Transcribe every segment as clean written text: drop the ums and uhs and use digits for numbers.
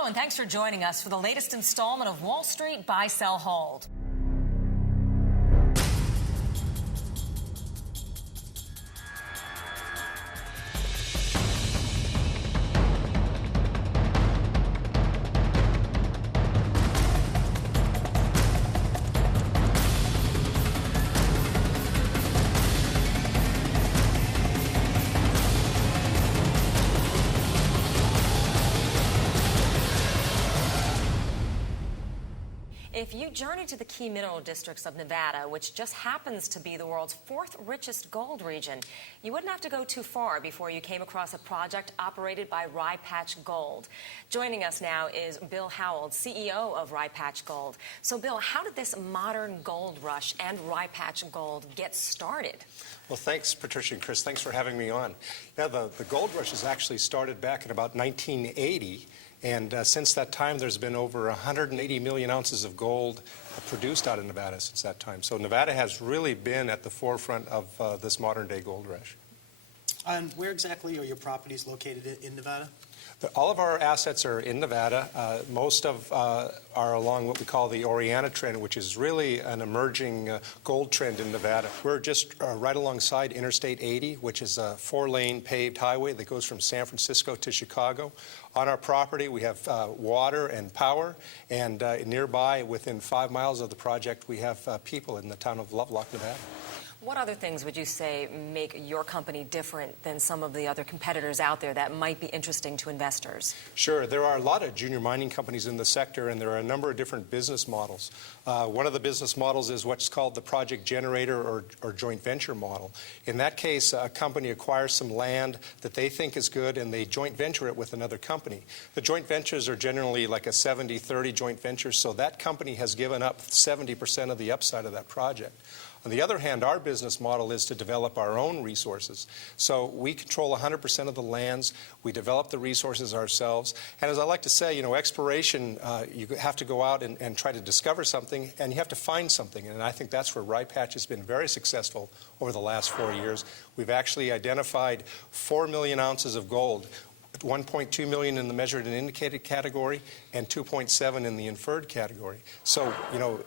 Hello, and thanks for joining us for the latest installment of Wall Street Buy, Sell, Hold. If you journey to the key mineral districts of Nevada, which just happens to be the world's fourth richest gold region, you wouldn't have to go too far before you came across a project operated by Rye Patch Gold. Joining us now is Bill Howell, CEO of Rye Patch Gold. So, Bill, how did this modern gold rush and Rye Patch Gold get started? Well, thanks, Patricia and Chris. Thanks for having me on. Yeah, the gold rush has actually started back in about 1980. And since that time, there's been over 180 million ounces of gold produced out of Nevada since that time. So Nevada has really been at the forefront of this modern-day gold rush. And where exactly are your properties located in Nevada? All of our assets are in Nevada. Most of are along what we call the Oriana Trend, which is really an emerging gold trend in Nevada. We're just right alongside Interstate 80, which is a 4-lane paved highway that goes from San Francisco to Chicago. On our property, we have water and power, and nearby, within 5 miles of the project, we have people in the town of Lovelock, Nevada. What other things would you say make your company different than some of the other competitors out there that might be interesting to investors? Sure. There are a lot of junior mining companies in the sector, and there are a number of different business models. One of the business models is what's called the project generator or joint venture model. In that case, a company acquires some land that they think is good, and they joint venture it with another company. The joint ventures are generally like a 70-30 joint venture, so that company has given up 70% of the upside of that project. On the other hand, our business model is to develop our own resources. So we control 100% of the lands. We develop the resources ourselves. And as I like to say, you know, exploration, you have to go out and try to discover something, and you have to find something. And I think that's where Rye Patch has been very successful over the last 4 years. We've actually identified 4 million ounces of gold, 1.2 million in the measured and indicated category, and 2.7 in the inferred category. So, you know,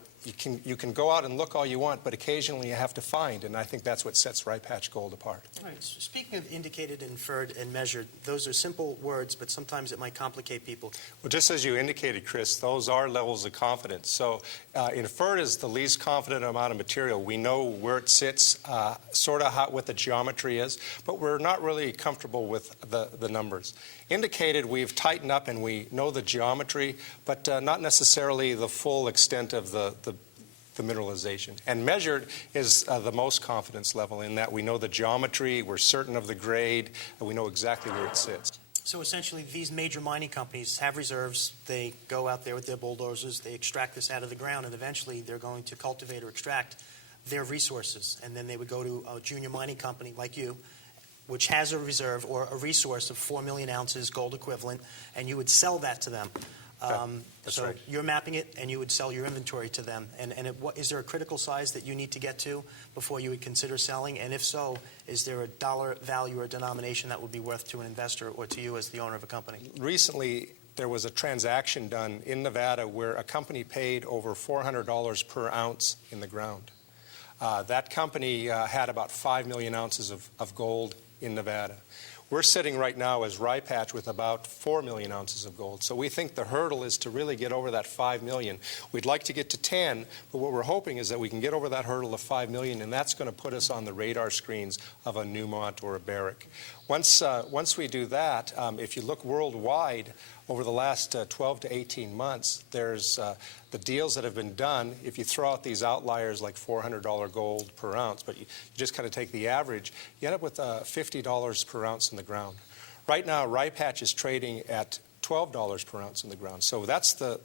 you can go out and look all you want, but occasionally you have to find, and I think that's what sets Rye Patch Gold apart. All right. So speaking of indicated, inferred, and measured, those are simple words, but sometimes it might complicate people. Well, just as you indicated, Chris, those are levels of confidence. So inferred is the least confident amount of material. We know where it sits, sort of what the geometry is, but we're not really comfortable with the numbers. Indicated, we've tightened up and we know the geometry, but not necessarily the full extent of the mineralization. And measured is the most confidence level in that we know the geometry, we're certain of the grade, and we know exactly where it sits. So essentially, these major mining companies have reserves. They go out there with their bulldozers, they extract this out of the ground, and eventually they're going to cultivate or extract their resources. And then they would go to a junior mining company like you, which has a reserve or a resource of 4 million ounces gold equivalent, and you would sell that to them. That's so right. You're mapping it, and you would sell your inventory to them. And is there a critical size that you need to get to before you would consider selling? And if so, is there a dollar value or denomination that would be worth to an investor or to you as the owner of a company? Recently, there was a transaction done in Nevada where a company paid over $400 per ounce in the ground. That company had about 5 million ounces of gold in Nevada. We're sitting right now as Rye Patch with about 4 million ounces of gold. So we think the hurdle is to really get over that 5 million. We'd like to get to 10, but what we're hoping is that we can get over that hurdle of 5 million, and that's going to put us on the radar screens of a Newmont or a Barrick. Once we do that, if you look worldwide, over the last 12 to 18 months, there's the deals that have been done. If you throw out these outliers like $400 gold per ounce, but you just kind of take the average, you end up with $50 per ounce in the ground. Right now, Rye Patch is trading at $12 per ounce in the ground. So that's the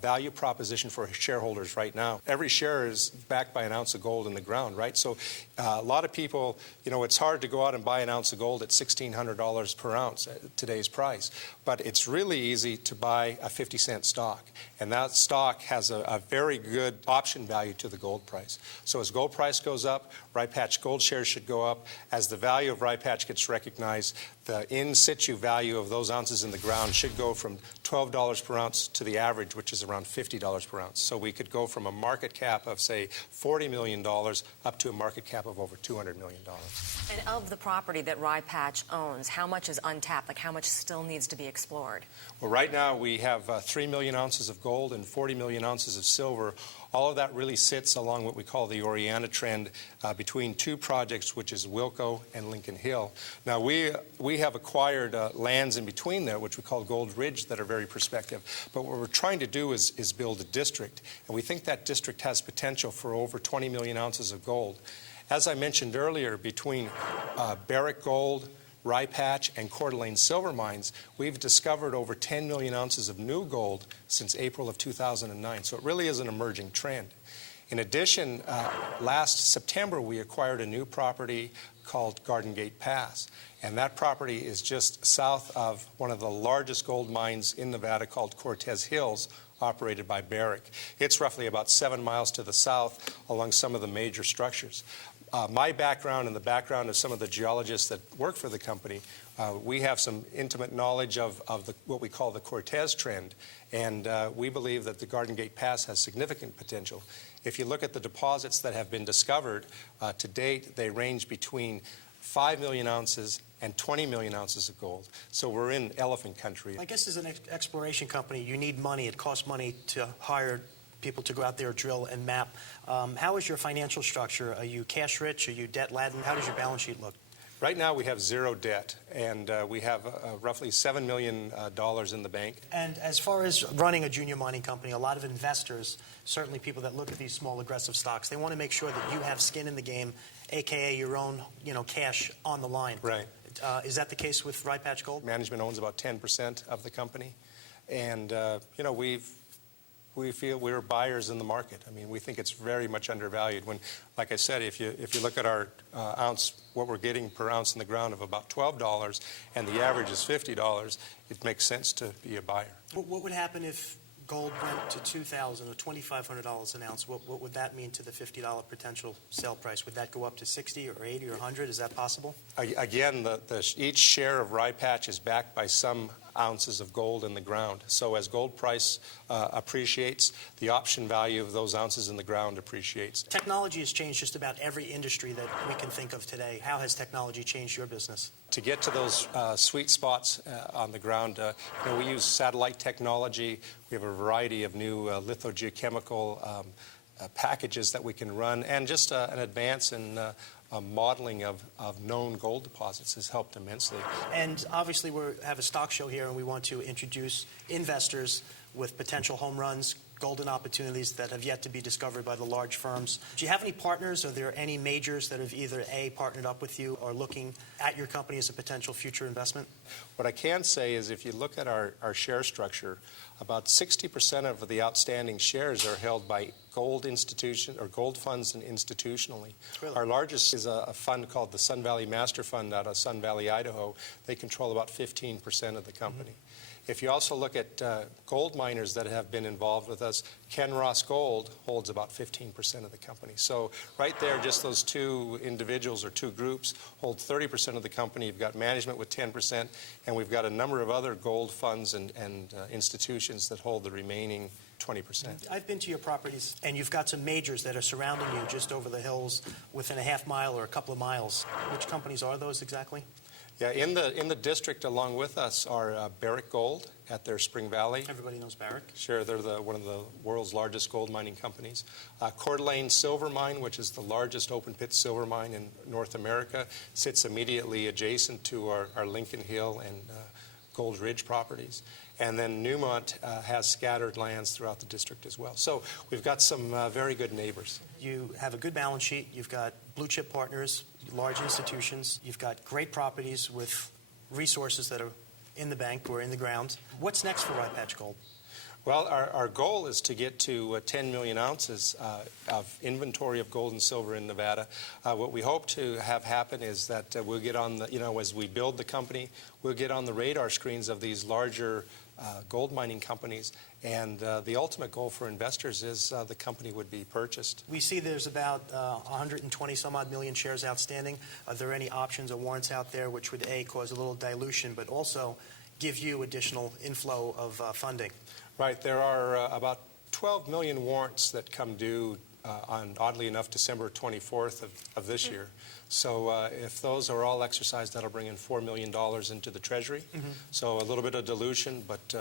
value proposition for shareholders right now. Every share is backed by an ounce of gold in the ground, right? So a lot of people, you know, it's hard to go out and buy an ounce of gold at $1,600 per ounce at today's price. But it's really easy to buy a 50-cent stock. And that stock has a very good option value to the gold price. So as gold price goes up, Rye Patch Gold shares should go up. As the value of Rye Patch gets recognized, the in situ value of those ounces in the ground ground should go from $12 per ounce to the average, which is around $50 per ounce. So we could go from a market cap of, say, $40 million up to a market cap of over $200 million. And of the property that Rye Patch owns, how much is untapped? Like, how much still needs to be explored? Well, right now we have 3 million ounces of gold and 40 million ounces of silver. All of that really sits along what we call the Oriana trend between two projects, which is Wilco and Lincoln Hill. Now, we have acquired lands in between there, which we call Gold Ridge, that are very prospective. But what we're trying to do is build a district. And we think that district has potential for over 20 million ounces of gold. As I mentioned earlier, between Barrick Gold, Rye Patch, and Coeur d'Alene silver mines, we've discovered over 10 million ounces of new gold since April of 2009. So it really is an emerging trend. In addition, last September, we acquired a new property called Garden Gate Pass. And that property is just south of one of the largest gold mines in Nevada called Cortez Hills, operated by Barrick. It's roughly about 7 miles to the south along some of the major structures. My background and the background of some of the geologists that work for the company, we have some intimate knowledge of what we call the Cortez trend, and we believe that the Garden Gate Pass has significant potential. If you look at the deposits that have been discovered to date, they range between 5 million ounces and 20 million ounces of gold. So we're in elephant country. I guess as an exploration company, you need money. It costs money to hire people to go out there, drill, and map. How is your financial structure? Are you cash rich? Are you debt laden? How does your balance sheet look? Right now we have zero debt, and we have roughly $7 million in the bank. And as far as running a junior mining company, a lot of investors, certainly people that look at these small aggressive stocks, they want to make sure that you have skin in the game, aka your own, cash on the line. Right. Is that the case with Rye Patch Gold? Management owns about 10% of the company, and we feel we're buyers in the market. I mean, we think it's very much undervalued. When, like I said, if you look at our ounce, what we're getting per ounce in the ground of about $12, and the average is $50, it makes sense to be a buyer. What would happen if gold went to $2,000 or $2,500 an ounce? What would that mean to the $50 potential sale price? Would that go up to 60 or 80 or 100? Is that possible? Again, each share of Rye Patch is backed by some ounces of gold in the ground. So as gold price appreciates, the option value of those ounces in the ground appreciates. Technology has changed just about every industry that we can think of today. How has technology changed your business? To get to those sweet spots on the ground, we use satellite technology. We have a variety of new lithogeochemical packages that we can run, and just an advance in modeling of known gold deposits has helped immensely. And obviously we have a stock show here, and we want to introduce investors with potential home runs, golden opportunities that have yet to be discovered by the large firms. Do you have any partners? Are there any majors that have either A, partnered up with you or looking at your company as a potential future investment? What I can say is if you look at our share structure, about 60% of the outstanding shares are held by gold institutions or gold funds and institutionally. Really? Our largest is a fund called the Sun Valley Master Fund out of Sun Valley, Idaho. They control about 15% of the company. Mm-hmm. If you also look at gold miners that have been involved with us, Ken Ross Gold holds about 15% of the company. So right there, just those two individuals or two groups hold 30% of the company. You've got management with 10%, and we've got a number of other gold funds and institutions that hold the remaining 20%. I've been to your properties, and you've got some majors that are surrounding you just over the hills within a half mile or a couple of miles. Which companies are those exactly? Yeah, in the district along with us are Barrick Gold at their Spring Valley. Everybody knows Barrick. Sure, they're one of the world's largest gold mining companies. Coeur d'Alene Silver Mine, which is the largest open-pit silver mine in North America, sits immediately adjacent to our Lincoln Hill and Gold Ridge properties. And then Newmont has scattered lands throughout the district as well. So we've got some very good neighbors. You have a good balance sheet. You've got blue-chip partners, large institutions. You've got great properties with resources that are in the bank or in the ground. What's next for Rye Patch Gold? Well, our goal is to get to 10 million ounces of inventory of gold and silver in Nevada. What we hope to have happen is that we'll get on the, as we build the company, we'll get on the radar screens of these larger gold mining companies, and the ultimate goal for investors is the company would be purchased. We see there's about 120 some odd million shares outstanding. Are there any options or warrants out there which would A, cause a little dilution, but also give you additional inflow of funding? Right. There are about 12 million warrants that come due on, oddly enough, December 24th of this year. So if those are all exercised, that'll bring in $4 million into the Treasury. So a little bit of dilution, but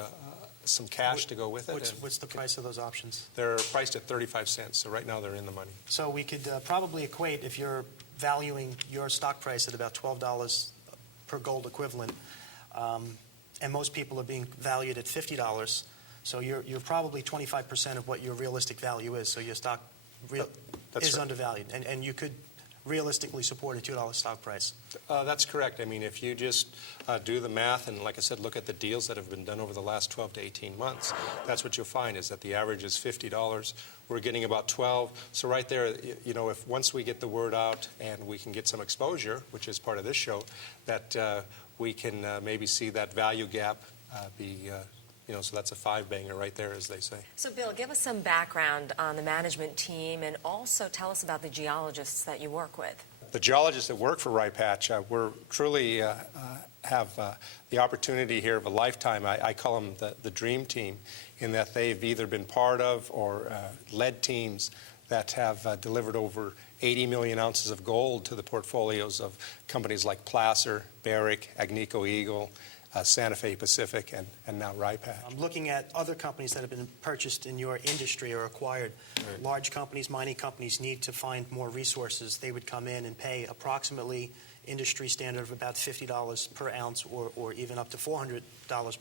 some cash to go with it. What's the price of those options? They're priced at 35 cents, so right now they're in the money. So we could probably equate, if you're valuing your stock price at about $12 per gold equivalent, and most people are being valued at $50, so you're probably 25% of what your realistic value is. So your stock That's is right. undervalued, and you could realistically support a $2 stock price. That's correct. I mean, if you just do the math and, like I said, look at the deals that have been done over the last 12 to 18 months, that's what you'll find is that the average is $50. We're getting about 12. So right there, you know, if once we get the word out and we can get some exposure, which is part of this show, that we can maybe see that value gap be you know, so that's a five-banger right there, as they say. So, Bill, give us some background on the management team and also tell us about the geologists that you work with. The geologists that work for Rye Patch, we're truly have the opportunity here of a lifetime. I call them the dream team, in that they've either been part of or led teams that have delivered over 80 million ounces of gold to the portfolios of companies like Placer, Barrick, Agnico Eagle, Santa Fe Pacific, and now Rye Patch. I'm looking at other companies that have been purchased in your industry or acquired. Right. Large companies, mining companies need to find more resources. They would come in and pay approximately industry standard of about $50 per ounce or even up to $400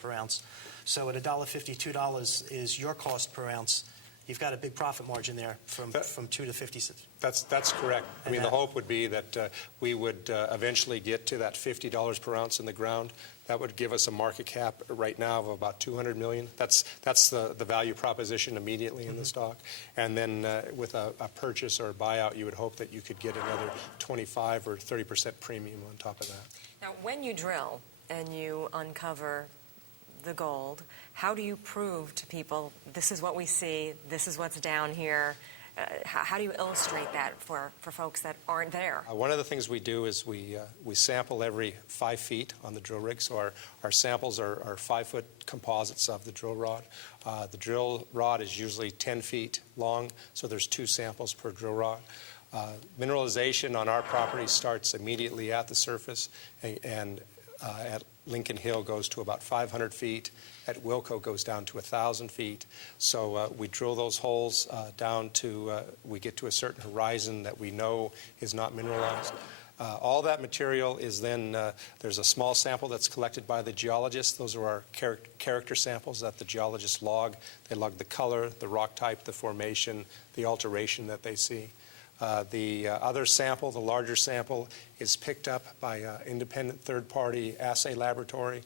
per ounce. So at $1.50, $2 is your cost per ounce. You've got a big profit margin there from 2 to 50 cents. That's correct. I mean, the hope would be that we would eventually get to that $50 per ounce in the ground. That would give us a market cap right now of about $200 million. That's the value proposition immediately in the stock. And then with a purchase or a buyout, you would hope that you could get another 25 or 30% premium on top of that. Now, when you drill and you uncover the gold, how do you prove to people, this is what we see, this is what's down here? How do you illustrate that for folks that aren't there? One of the things we do is we sample every 5 feet on the drill rig. So our samples are 5-foot composites of the drill rod. The drill rod is usually 10 feet long, so there's 2 samples per drill rod. Mineralization on our property starts immediately at the surface, and at Lincoln Hill goes to about 500 feet. At Wilco goes down to 1,000 feet. So we drill those holes down to, we get to a certain horizon that we know is not mineralized. All that material is then, there's a small sample that's collected by the geologists. Those are our character samples that the geologists log. They log the color, the rock type, the formation, the alteration that they see. The other sample, the larger sample, is picked up by an independent third-party assay laboratory.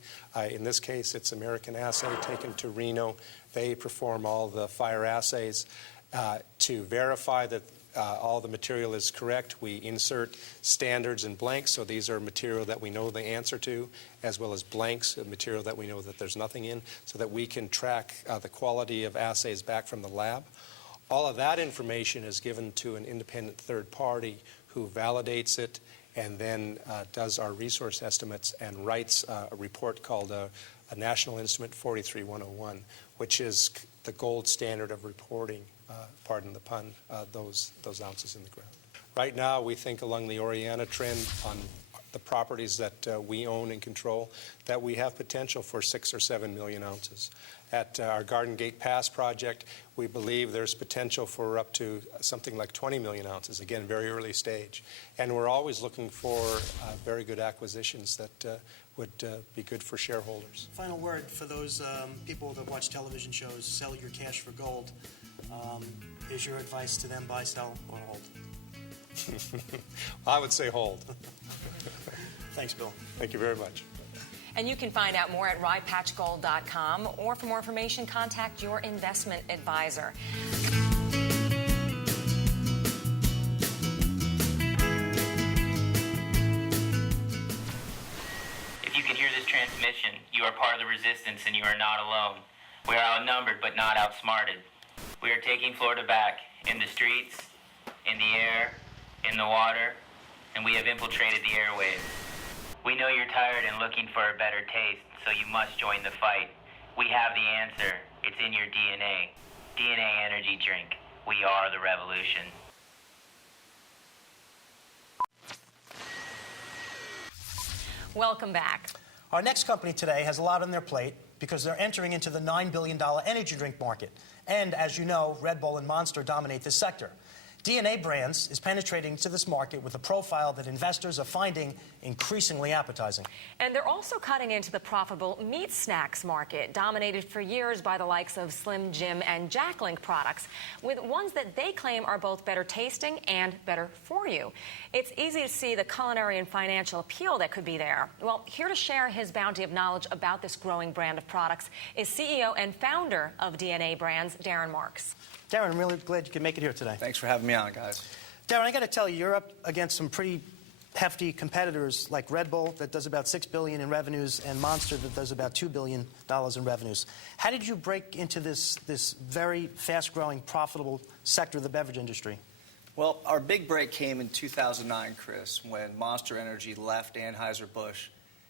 In this case, it's American Assay, taken to Reno. They perform all the fire assays. To verify that all the material is correct, we insert standards and blanks. So these are material that we know the answer to, as well as blanks, material that we know that there's nothing in, so that we can track the quality of assays back from the lab. All of that information is given to an independent third party who validates it and then does our resource estimates and writes a report called a National Instrument 43101, which is the gold standard of reporting, pardon the pun, those ounces in the ground. Right now, we think along the Oriana trend on the properties that we own and control, that we have potential for 6 or 7 million ounces. At our Garden Gate Pass project, we believe there's potential for up to something like 20 million ounces, again, very early stage. And we're always looking for very good acquisitions that would be good for shareholders. Final word for those people that watch television shows, sell your cash for gold. Is your advice to them buy, sell, or hold? I would say hold. Thanks, Bill. Thank you very much. And you can find out more at ryepatchgold.com, or for more information, contact your investment advisor. If you can hear this transmission, you are part of the resistance and you are not alone. We are outnumbered but not outsmarted. We are taking Florida back in the streets, in the air, in the water, and we have infiltrated the airwaves. We know you're tired and looking for a better taste, so you must join the fight. We have the answer. It's in your DNA. DNA Energy Drink. We are the revolution. Welcome back. Our next company today has a lot on their plate because they're entering into the $9 billion energy drink market. And as you know, Red Bull and Monster dominate this sector. DNA Brands is penetrating into this market with a profile that investors are finding increasingly appetizing. And they're also cutting into the profitable meat snacks market, dominated for years by the likes of Slim Jim and Jack Link products, with ones that they claim are both better tasting and better for you. It's easy to see the culinary and financial appeal that could be there. Well, here to share his bounty of knowledge about this growing brand of products is CEO and founder of DNA Brands, Darren Marks. Darren, I'm really glad you could make it here today. Thanks for having me on, guys. Darren, I got to tell you, you're up against some pretty hefty competitors like Red Bull that does about $6 billion in revenues and Monster that does about $2 billion in revenues. How did you break into this very fast-growing, profitable sector of the beverage industry? Well, our big break came in 2009, Chris, when Monster Energy left Anheuser-Busch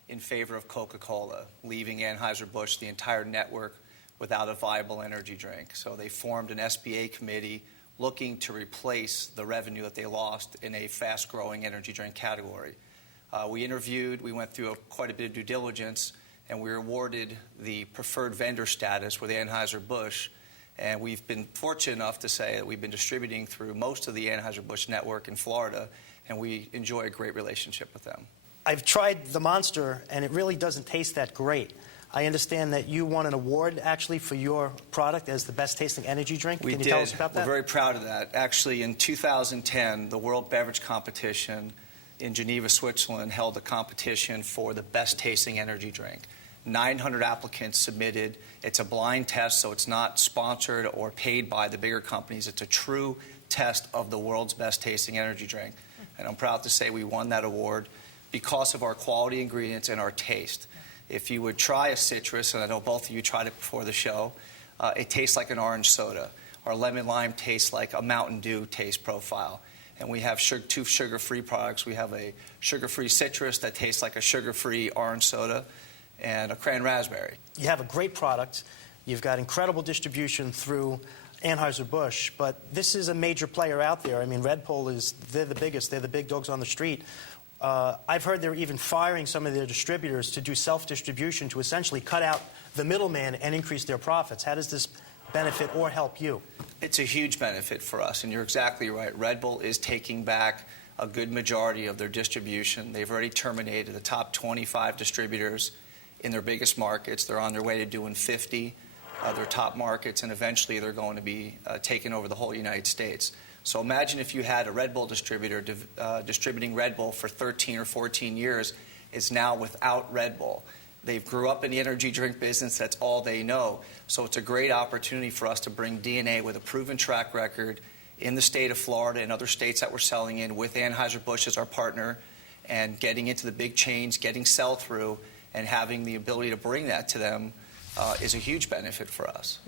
in favor of Coca-Cola, leaving Anheuser-Busch, the entire network, without a viable energy drink. So they formed an SBA committee looking to replace the revenue that they lost in a fast-growing energy drink category. We interviewed, we went through quite a bit of due diligence, and we were awarded the preferred vendor status with Anheuser-Busch. And we've been fortunate enough to say that we've been distributing through most of the Anheuser-Busch network in Florida, and we enjoy a great relationship with them. I've tried the Monster, and it really doesn't taste that great. I understand that you won an award, actually, for your product as the best-tasting energy drink. We Can you did. tell us about that? We're very proud of that. Actually, in 2010, the World Beverage Competition in Geneva, Switzerland, held a competition for the best-tasting energy drink. 900 applicants submitted. It's a blind test, so it's not sponsored or paid by the bigger companies. It's a true test of the world's best-tasting energy drink. And I'm proud to say we won that award because of our quality ingredients and our taste. If you would try a citrus, and I know both of you tried it before the show, it tastes like an orange soda. Our lemon lime tastes like a Mountain Dew taste profile. And we have two sugar-free products. We have a sugar-free citrus that tastes like a sugar-free orange soda, and a cran raspberry. You have a great product. You've got incredible distribution through Anheuser-Busch, but this is a major player out there. I mean, Red Bull they're the biggest. They're the big dogs on the street. I've heard they're even firing some of their distributors to do self-distribution to essentially cut out the middleman and increase their profits. How does this benefit or help you? It's a huge benefit for us, and you're exactly right. Red Bull is taking back a good majority of their distribution. They've already terminated the top 25 distributors in their biggest markets. They're on their way to doing 50 their top markets, and eventually they're going to be taking over the whole United States. So imagine if you had a Red Bull distributor distributing Red Bull for 13 or 14 years is now without Red Bull. They grew up in the energy drink business. That's all they know. So it's a great opportunity for us to bring DNA with a proven track record in the state of Florida and other states that we're selling in with Anheuser-Busch as our partner, and getting into the big chains, getting sell-through, and having the ability to bring that to them is a huge benefit for us.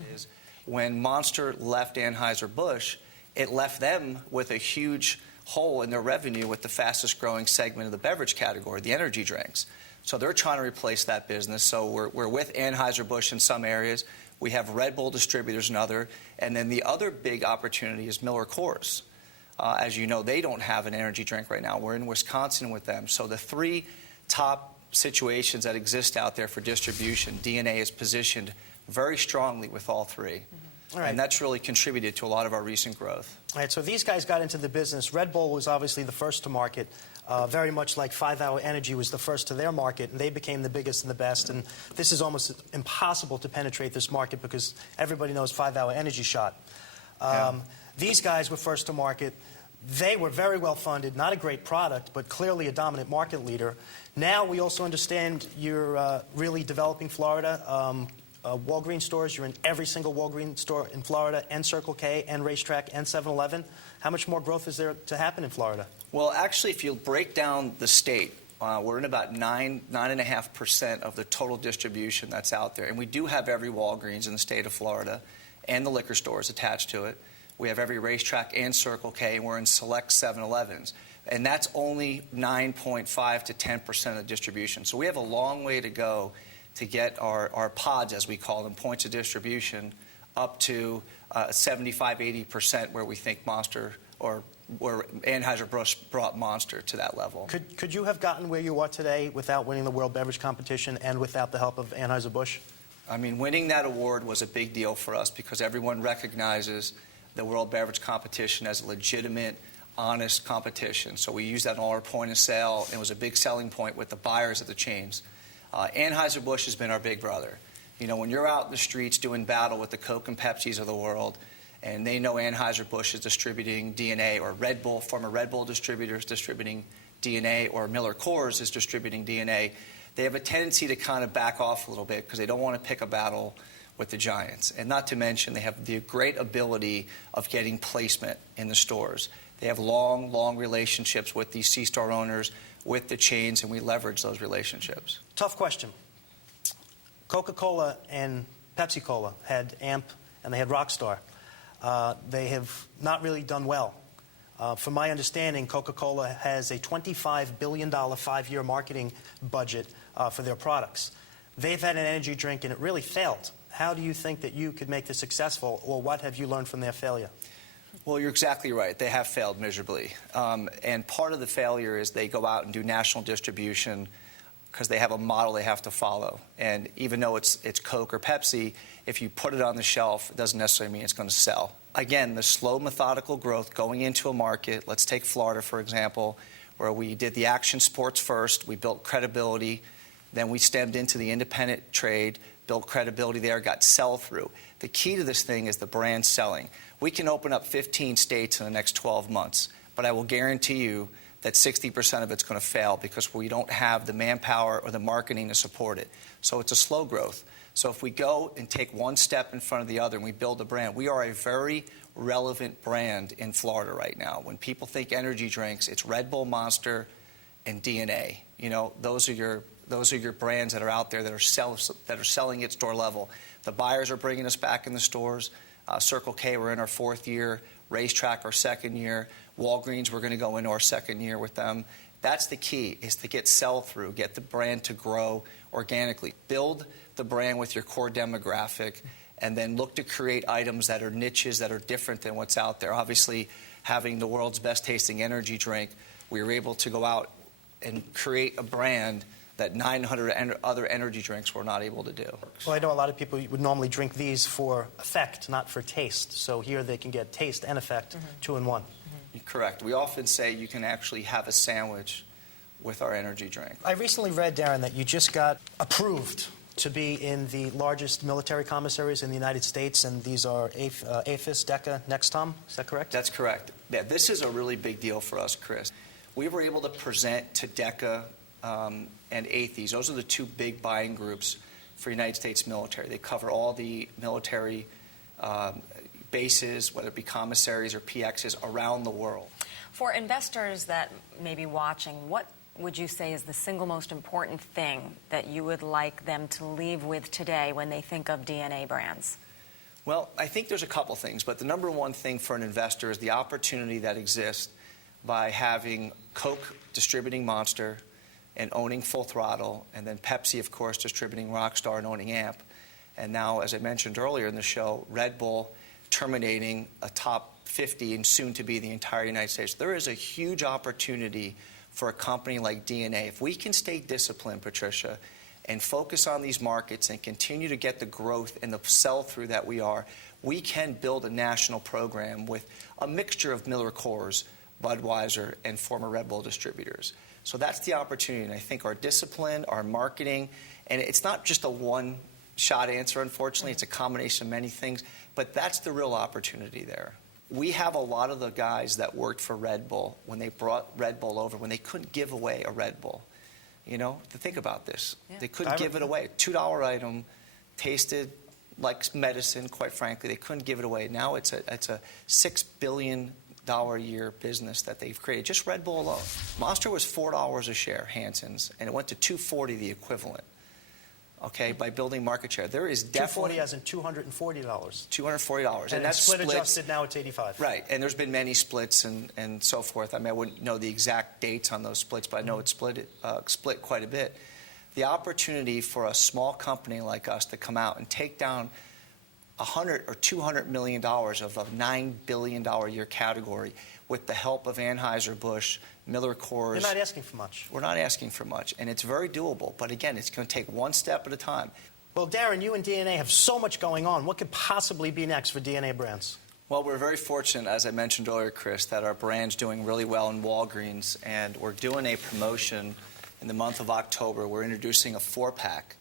When Monster left Anheuser-Busch, it left them with a huge hole in their revenue with the fastest growing segment of the beverage category, the energy drinks. So they're trying to replace that business. So we're with Anheuser-Busch in some areas. We have Red Bull distributors in other. And then the other big opportunity is Miller Coors. As you know, they don't have an energy drink right now. We're in Wisconsin with them. So the three top situations that exist out there for distribution, DNA is positioned very strongly with all three. All right. And that's really contributed to a lot of our recent growth. All right, so these guys got into the business. Red Bull was obviously the first to market, very much like 5 Hour Energy was the first to their market, and they became the biggest and the best. And this is almost impossible to penetrate this market because everybody knows 5 Hour Energy shot. These guys were first to market. They were very well funded, not a great product, but clearly a dominant market leader. Now we also understand you're really developing Florida. Walgreens stores, you're in every single Walgreens store in Florida, and Circle K, and Racetrack, and 7-Eleven. How much more growth is there to happen in Florida? Well, actually, if you break down the state, we're in about 9.5% of the total distribution that's out there. And we do have every Walgreens in the state of Florida and the liquor stores attached to it. We have every Racetrack and Circle K, and we're in select 7-Elevens. And that's only 9.5 to 10% of the distribution. So we have a long way to go to get our pods, as we call them, points of distribution, up to 75-80% where we think Monster, or where Anheuser-Busch brought Monster to that level. Could you have gotten where you are today without winning the World Beverage Competition and without the help of Anheuser-Busch? I mean, winning that award was a big deal for us because everyone recognizes the World Beverage Competition as a legitimate, honest competition. So we use that on our point of sale, and it was a big selling point with the buyers of the chains. Anheuser-Busch has been our big brother. You know, when you're out in the streets doing battle with the Coke and Pepsis of the world, and they know Anheuser-Busch is distributing DNA, or Red Bull, former Red Bull distributors distributing DNA, or Miller Coors is distributing DNA, they have a tendency to kind of back off a little bit because they don't want to pick a battle with the giants. And not to mention, they have the great ability of getting placement in the stores. They have long, long relationships with these C-store owners, with the chains, and we leverage those relationships. Tough question. Coca-Cola and Pepsi-Cola had AMP and they had Rockstar. They have not really done well. From my understanding, Coca-Cola has a $25 billion 5-year marketing budget for their products. They've had an energy drink and it really failed. How do you think that you could make this successful, or what have you learned from their failure? Well, you're exactly right. They have failed miserably. And part of the failure is they go out and do national distribution because they have a model they have to follow. And even though it's Coke or Pepsi, if you put it on the shelf, it doesn't necessarily mean it's going to sell. Again, the slow, methodical growth going into a market. Let's take Florida, for example, where we did the action sports first. We built credibility. Then we stemmed into the independent trade, built credibility there, got sell-through. The key to this thing is the brand selling. We can open up 15 states in the next 12 months, but I will guarantee you that 60% of it's going to fail because we don't have the manpower or the marketing to support it. So it's a slow growth. So if we go and take one step in front of the other and we build a brand, we are a very relevant brand in Florida right now. When people think energy drinks, it's Red Bull, Monster, and DNA. You know, those are your brands that are out there that are selling at store level. The buyers are bringing us back in the stores. Circle K, we're in our 4th year. Racetrack, our 2nd year. Walgreens, we're going to go into our 2nd year with them. That's the key, is to get sell-through, get the brand to grow organically. Build the brand with your core demographic, and then look to create items that are niches that are different than what's out there. Obviously, having the world's best-tasting energy drink, we were able to go out and create a brand that 900 other energy drinks were not able to do. Well, I know a lot of people would normally drink these for effect, not for taste. So here they can get taste and effect, 2 in 1. Correct. We often say you can actually have a sandwich with our energy drink. I recently read, Darren, that you just got approved to be in the largest military commissaries in the United States, and these are APHIS, DECA, Nextom. Is that correct? That's correct. Yeah, this is a really big deal for us, Chris. We were able to present to DECA and APHIS. Those are the 2 big buying groups for United States military. They cover all the military bases, whether it be commissaries or PXs, around the world. For investors that may be watching, what would you say is the single most important thing that you would like them to leave with today when they think of DNA brands? Well, I think there's a couple things, but the number one thing for an investor is the opportunity that exists by having Coke distributing Monster and owning Full Throttle, and then Pepsi, of course, distributing Rockstar and owning AMP. And now, as I mentioned earlier in the show, Red Bull terminating a top 50 and soon to be the entire United States. There is a huge opportunity for a company like DNA. If we can stay disciplined, Patricia, and focus on these markets and continue to get the growth and the sell-through that we can build a national program with a mixture of Miller Coors, Budweiser, and former Red Bull distributors. So that's the opportunity, and I think our discipline, our marketing, and it's not just a one-shot answer, unfortunately. It's a combination of many things, but that's the real opportunity there. We have a lot of the guys that worked for Red Bull when they brought Red Bull over, when they couldn't give away a Red Bull. You know, to think about this. Yeah. They couldn't give it away. $2 item, tasted like medicine, quite frankly. They couldn't give it away. Now it's a $6 billion a year business that they've created. Just Red Bull alone. Monster was $4 a share, Hanson's, and it went to $2.40 the equivalent. Okay, by building market share. There is definitely... $240 as in $240. $240. And that's split adjusted, now it's 85. Right, and there's been many splits and so forth. I mean, I wouldn't know the exact dates on those splits, but I know it's split quite a bit. The opportunity for a small company like us to come out and take down $100 or $200 million of a $9 billion a year category with the help of Anheuser-Busch, Miller Coors. You're not asking for much. We're not asking for much, and it's very doable. But again, it's going to take one step at a time. Well, Darren, you and DNA have so much going on. What could possibly be next for DNA Brands? Well, we're very fortunate, as I mentioned earlier, Chris, that our brand's doing really well in Walgreens, and we're doing a promotion in the month of October. We're introducing a 4-pack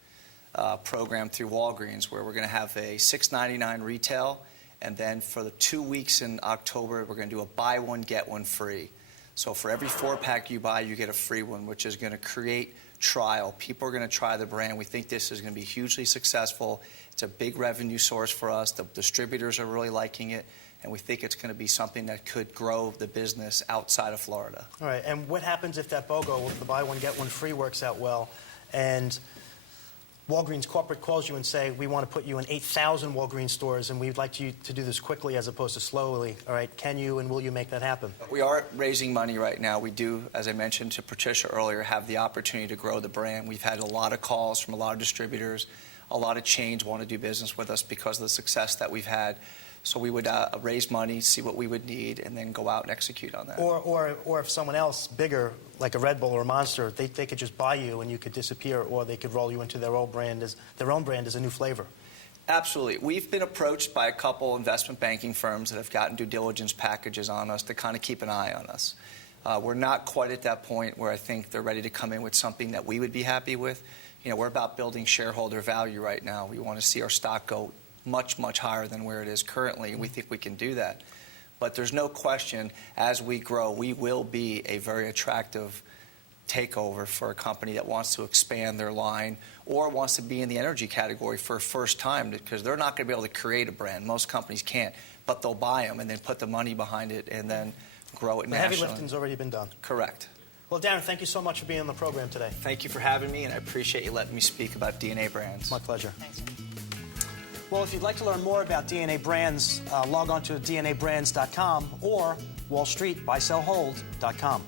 program through Walgreens where we're going to have a $6.99 retail, and then for the 2 weeks in October, we're going to do a buy one, get one free. So for every 4-pack you buy, you get a free one, which is going to create trial. People are going to try the brand. We think this is going to be hugely successful. It's a big revenue source for us. The distributors are really liking it, and we think it's going to be something that could grow the business outside of Florida. All right, and what happens if that BOGO, the buy one, get one free, works out well, and Walgreens corporate calls you and say, we want to put you in 8,000 Walgreens stores, and we'd like you to do this quickly as opposed to slowly. All right, can you and will you make that happen? We are raising money right now. We do, as I mentioned to Patricia earlier, have the opportunity to grow the brand. We've had a lot of calls from a lot of distributors. A lot of chains want to do business with us because of the success that we've had. So we would raise money, see what we would need, and then go out and execute on that. Or if someone else bigger, like a Red Bull or a Monster, they could just buy you and you could disappear, or they could roll you into their own brand as a new flavor. Absolutely. We've been approached by a couple investment banking firms that have gotten due diligence packages on us to kind of keep an eye on us. We're not quite at that point where I think they're ready to come in with something that we would be happy with. You know, we're about building shareholder value right now. We want to see our stock go much, much higher than where it is currently, and we think we can do that. But there's no question, as we grow, we will be a very attractive takeover for a company that wants to expand their line or wants to be in the energy category for a first time, because they're not going to be able to create a brand. Most companies can't, but they'll buy them and then put the money behind it and then grow it nationally. The heavy lifting's already been done. Correct. Well, Darren, thank you so much for being on the program today. Thank you for having me, and I appreciate you letting me speak about DNA Brands. My pleasure. Thanks. Well, if you'd like to learn more about DNA Brands, log on to DNABrands.com or WallStreetBuySellHold.com.